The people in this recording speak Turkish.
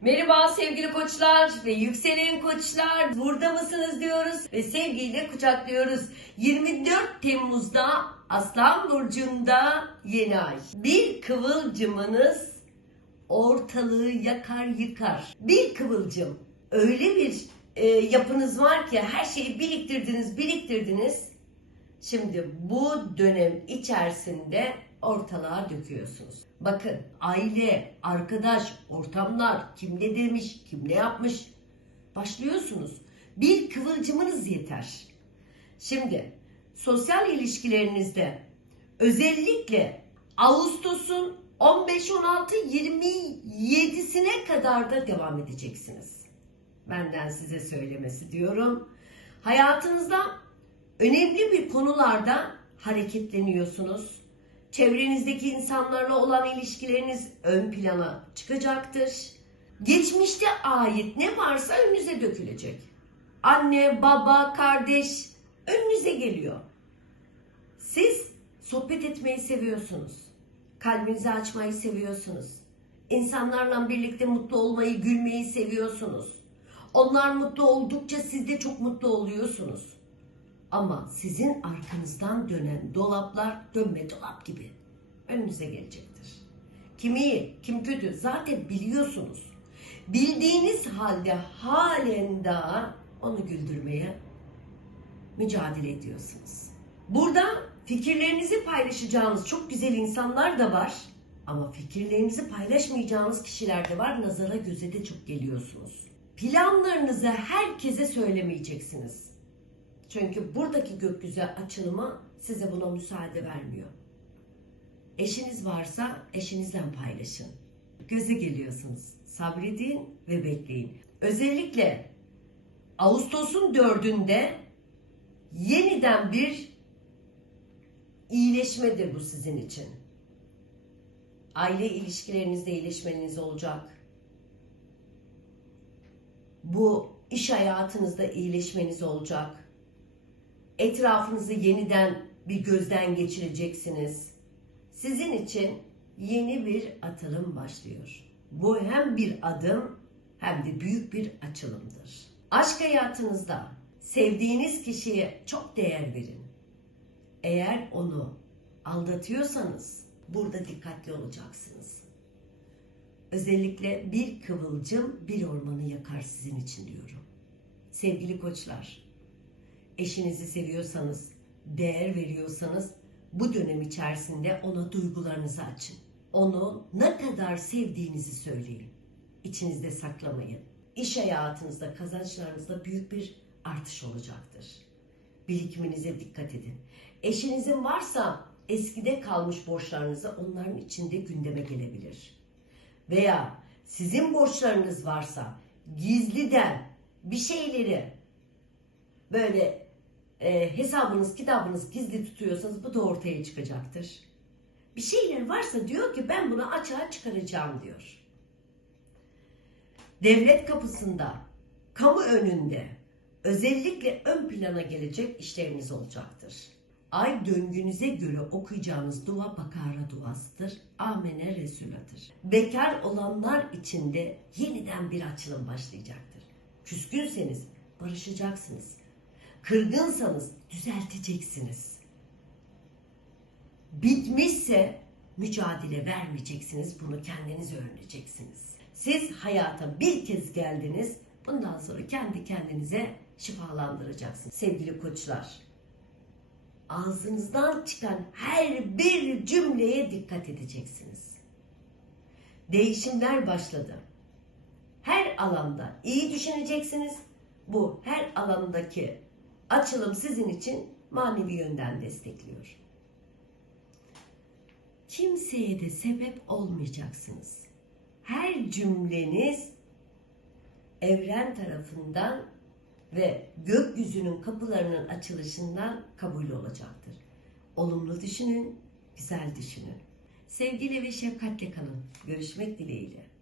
Merhaba sevgili koçlar ve yükselen koçlar burada mısınız diyoruz ve sevgiyle kucaklıyoruz. 24 Temmuz'da Aslan Burcu'nda yeni ay. Bir kıvılcımınız ortalığı yakar yıkar. Bir kıvılcım öyle bir e, yapınız var ki her şeyi biriktirdiniz biriktirdiniz. Şimdi bu dönem içerisinde ortalığa döküyorsunuz. Bakın aile, arkadaş, ortamlar kim ne demiş, kim ne yapmış başlıyorsunuz. Bir kıvılcımınız yeter. Şimdi sosyal ilişkilerinizde özellikle Ağustos'un 15, 16, 27'sine kadar da devam edeceksiniz. Benden size söylemesi diyorum. Hayatınızda önemli bir konularda hareketleniyorsunuz. Çevrenizdeki insanlarla olan ilişkileriniz ön plana çıkacaktır. Geçmişte ait ne varsa önünüze dökülecek. Anne, baba, kardeş önünüze geliyor. Siz sohbet etmeyi seviyorsunuz. Kalbinizi açmayı seviyorsunuz. İnsanlarla birlikte mutlu olmayı, gülmeyi seviyorsunuz. Onlar mutlu oldukça siz de çok mutlu oluyorsunuz. Ama sizin arkanızdan dönen dolaplar dönme dolap gibi önünüze gelecektir. Kim iyi, kim kötü zaten biliyorsunuz. Bildiğiniz halde halen daha onu güldürmeye mücadele ediyorsunuz. Burada fikirlerinizi paylaşacağınız çok güzel insanlar da var. Ama fikirlerinizi paylaşmayacağınız kişiler de var. Nazara göze de çok geliyorsunuz. Planlarınızı herkese söylemeyeceksiniz. Çünkü buradaki gökyüzü açılımı size buna müsaade vermiyor. Eşiniz varsa eşinizden paylaşın. Göze geliyorsunuz. Sabredin ve bekleyin. Özellikle Ağustos'un dördünde yeniden bir iyileşmedir bu sizin için. Aile ilişkilerinizde iyileşmeniz olacak. Bu iş hayatınızda iyileşmeniz olacak. Etrafınızı yeniden bir gözden geçireceksiniz. Sizin için yeni bir atılım başlıyor. Bu hem bir adım hem de büyük bir açılımdır. Aşk hayatınızda sevdiğiniz kişiye çok değer verin. Eğer onu aldatıyorsanız burada dikkatli olacaksınız. Özellikle bir kıvılcım bir ormanı yakar sizin için diyorum. Sevgili koçlar, eşinizi seviyorsanız, değer veriyorsanız bu dönem içerisinde ona duygularınızı açın. Onu ne kadar sevdiğinizi söyleyin. İçinizde saklamayın. İş hayatınızda, kazançlarınızda büyük bir artış olacaktır. Birikiminize dikkat edin. Eşinizin varsa eskide kalmış borçlarınızı onların içinde gündeme gelebilir. Veya sizin borçlarınız varsa gizliden bir şeyleri böyle e, hesabınız, kitabınız gizli tutuyorsanız bu da ortaya çıkacaktır. Bir şeyler varsa diyor ki ben bunu açığa çıkaracağım diyor. Devlet kapısında, kamu önünde özellikle ön plana gelecek işleriniz olacaktır. Ay döngünüze göre okuyacağınız dua bakara duasıdır. Amene Resuladır. Bekar olanlar için de yeniden bir açılım başlayacaktır. Küskünseniz barışacaksınız. Kırgınsanız düzelteceksiniz. Bitmişse mücadele vermeyeceksiniz. Bunu kendiniz öğreneceksiniz. Siz hayata bir kez geldiniz. Bundan sonra kendi kendinize şifalandıracaksınız. Sevgili koçlar, ağzınızdan çıkan her bir cümleye dikkat edeceksiniz. Değişimler başladı. Her alanda iyi düşüneceksiniz. Bu her alandaki açılım sizin için manevi yönden destekliyor. Kimseye de sebep olmayacaksınız. Her cümleniz evren tarafından ve gökyüzünün kapılarının açılışından kabul olacaktır. Olumlu düşünün, güzel düşünün. Sevgiyle ve şefkatle kalın. Görüşmek dileğiyle.